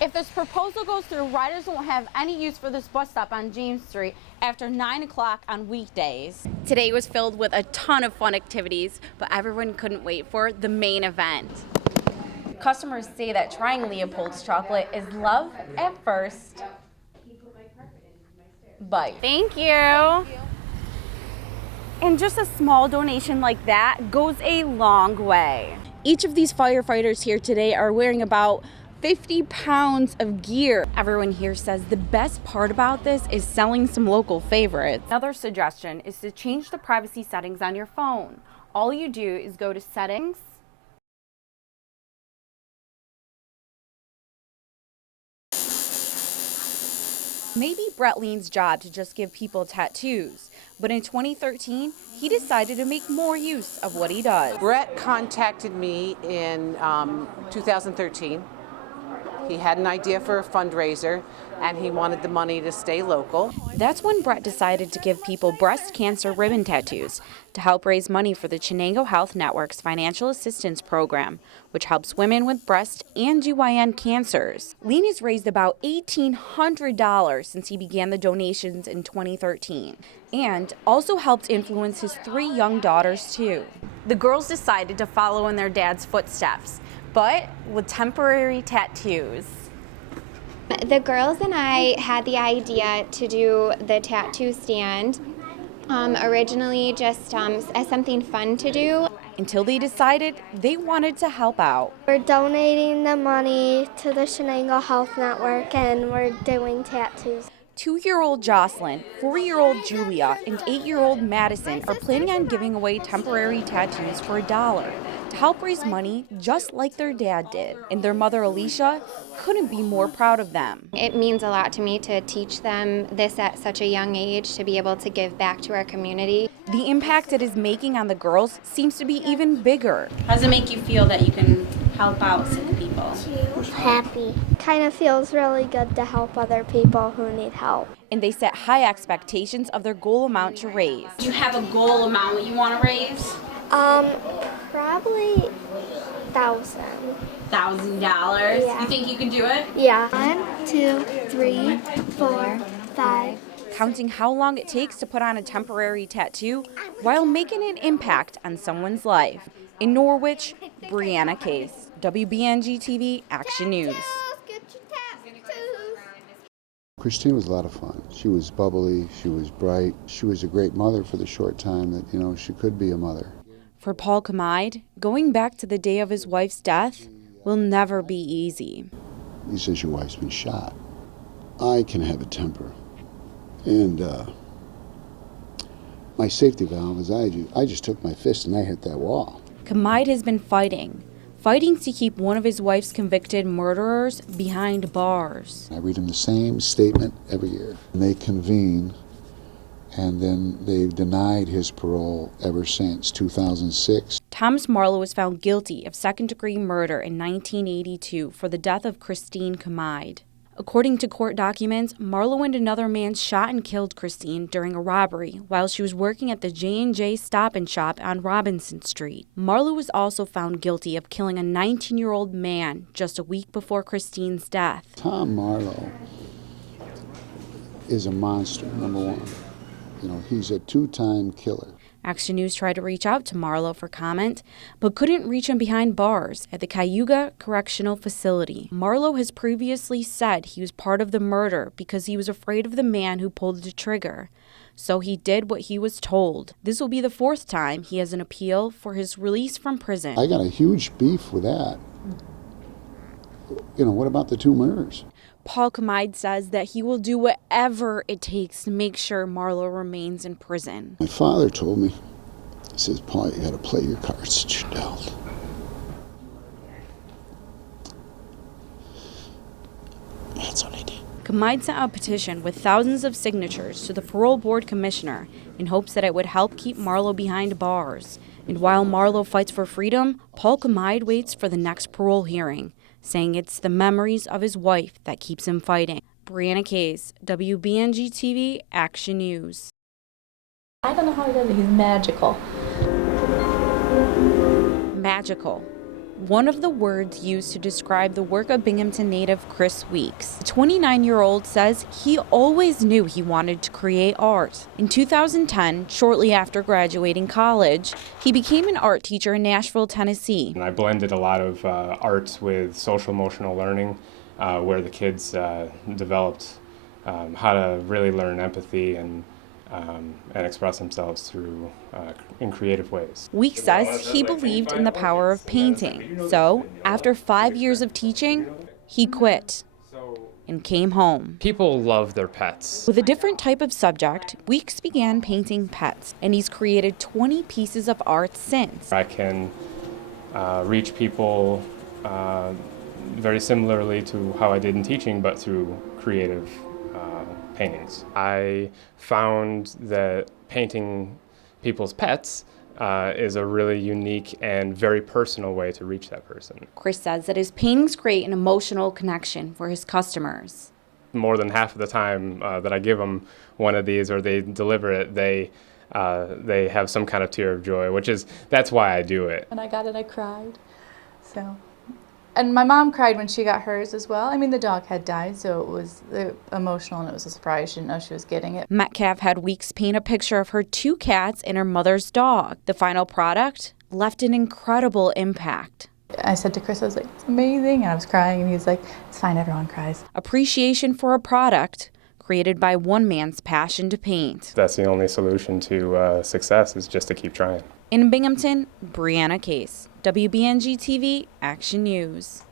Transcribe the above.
If this proposal goes through, riders won't have any use for this bus stop on James Street after 9 o'clock on weekdays. Today was filled with a ton of fun activities, but everyone couldn't wait for the main event. Customers say that trying Leopold's chocolate is love at first bite. Thank you. And just a small donation like that goes a long way. Each of these firefighters here today are wearing about 50 pounds of gear. Everyone here says the best part about this is selling some local favorites. Another suggestion is to change the privacy settings on your phone. All you do is go to settings, maybe Brett Lean's job to just give people tattoos, but in 2013, he decided to make more use of what he does. Brett contacted me in 2013. He had an idea for a fundraiser, and he wanted the money to stay local. That's when Brett decided to give people breast cancer ribbon tattoos to help raise money for the Chenango Health Network's financial assistance program, which helps women with breast and GYN cancers. Lean has raised about $1,800 since he began the donations in 2013, and also helped influence his 3 young daughters too. The girls decided to follow in their dad's footsteps, but with temporary tattoos. The girls and I had the idea to do the tattoo stand originally just as something fun to do. Until they decided they wanted to help out. We're donating the money to the Chenango Health Network, and we're doing tattoos. 2-year-old Jocelyn, 4-year-old Julia, and 8-year-old Madison are planning on giving away temporary tattoos for $1 to help raise money just like their dad did. And their mother, Alicia, couldn't be more proud of them. It means a lot to me to teach them this at such a young age, to be able to give back to our community. The impact it is making on the girls seems to be even bigger. How does it make you feel that you can help out sick people? Happy. Kind of feels really good to help other people who need help. And they set high expectations of their goal amount to raise. Do you have a goal amount you want to raise? Probably $1,000. $1,000? Yeah. You think you can do it? Yeah. 1, 2, 3, 4, 5. Counting how long it takes to put on a temporary tattoo while making an impact on someone's life. In Norwich, Brianna Case, WBNG TV Action News. Christine was a lot of fun. She was bubbly, she was bright, she was a great mother for the short time that, she could be a mother. For Paul Kamide, going back to the day of his wife's death will never be easy. He says, your wife's been shot. I can have a temper. And my safety valve is I just took my fist and I hit that wall. Kamide has been fighting to keep one of his wife's convicted murderers behind bars. I read him the same statement every year. And they convene, and then they've denied his parole ever since 2006. Thomas Marlowe was found guilty of second-degree murder in 1982 for the death of Christine Kamide. According to court documents, Marlowe and another man shot and killed Christine during a robbery while she was working at the J&J Stop and Shop on Robinson Street. Marlowe was also found guilty of killing a 19-year-old man just a week before Christine's death. Tom Marlowe is a monster, number one. He's a 2-time killer. Action News tried to reach out to Marlowe for comment, but couldn't reach him behind bars at the Cayuga Correctional Facility. Marlowe has previously said he was part of the murder because he was afraid of the man who pulled the trigger. So he did what he was told. This will be the 4th time he has an appeal for his release from prison. I got a huge beef with that. What about the 2 murders? Paul Kamide says that he will do whatever it takes to make sure Marlowe remains in prison. My father told me, he says, Paul, you got to play your cards that you're dealt. That's what I did. Kamide sent a petition with thousands of signatures to the parole board commissioner in hopes that it would help keep Marlowe behind bars. And while Marlowe fights for freedom, Paul Kamide waits for the next parole hearing, saying it's the memories of his wife that keeps him fighting. Brianna Case, WBNG TV, Action News. I don't know how he does it. He's magical. Magical. one of the words used to describe the work of Binghamton native Chris Weeks. The 29-year-old says he always knew he wanted to create art. In 2010, shortly after graduating college, he became an art teacher in Nashville, Tennessee. And I blended a lot of arts with social emotional learning, where the kids developed how to really learn empathy and express themselves through in creative ways. Weeks says he believed in the power of painting. So, after 5 years of teaching, he quit and came home. People love their pets. With a different type of subject, Weeks began painting pets, and he's created 20 pieces of art since. I can reach people very similarly to how I did in teaching, but through creative paintings. I found that painting people's pets is a really unique and very personal way to reach that person. Chris says that his paintings create an emotional connection for his customers. More than half of the time that I give them one of these or they deliver it, they have some kind of tear of joy, that's why I do it. When I got it, I cried. And my mom cried when she got hers as well. I mean, the dog had died, so it was emotional and it was a surprise. She didn't know she was getting it. Metcalf had Weeks paint a picture of her 2 cats and her mother's dog. The final product left an incredible impact. I said to Chris, I was like, it's amazing, and I was crying, and he was like, it's fine, everyone cries. Appreciation for a product created by one man's passion to paint. That's the only solution to success, is just to keep trying. In Binghamton, Brianna Case, WBNG TV, Action News.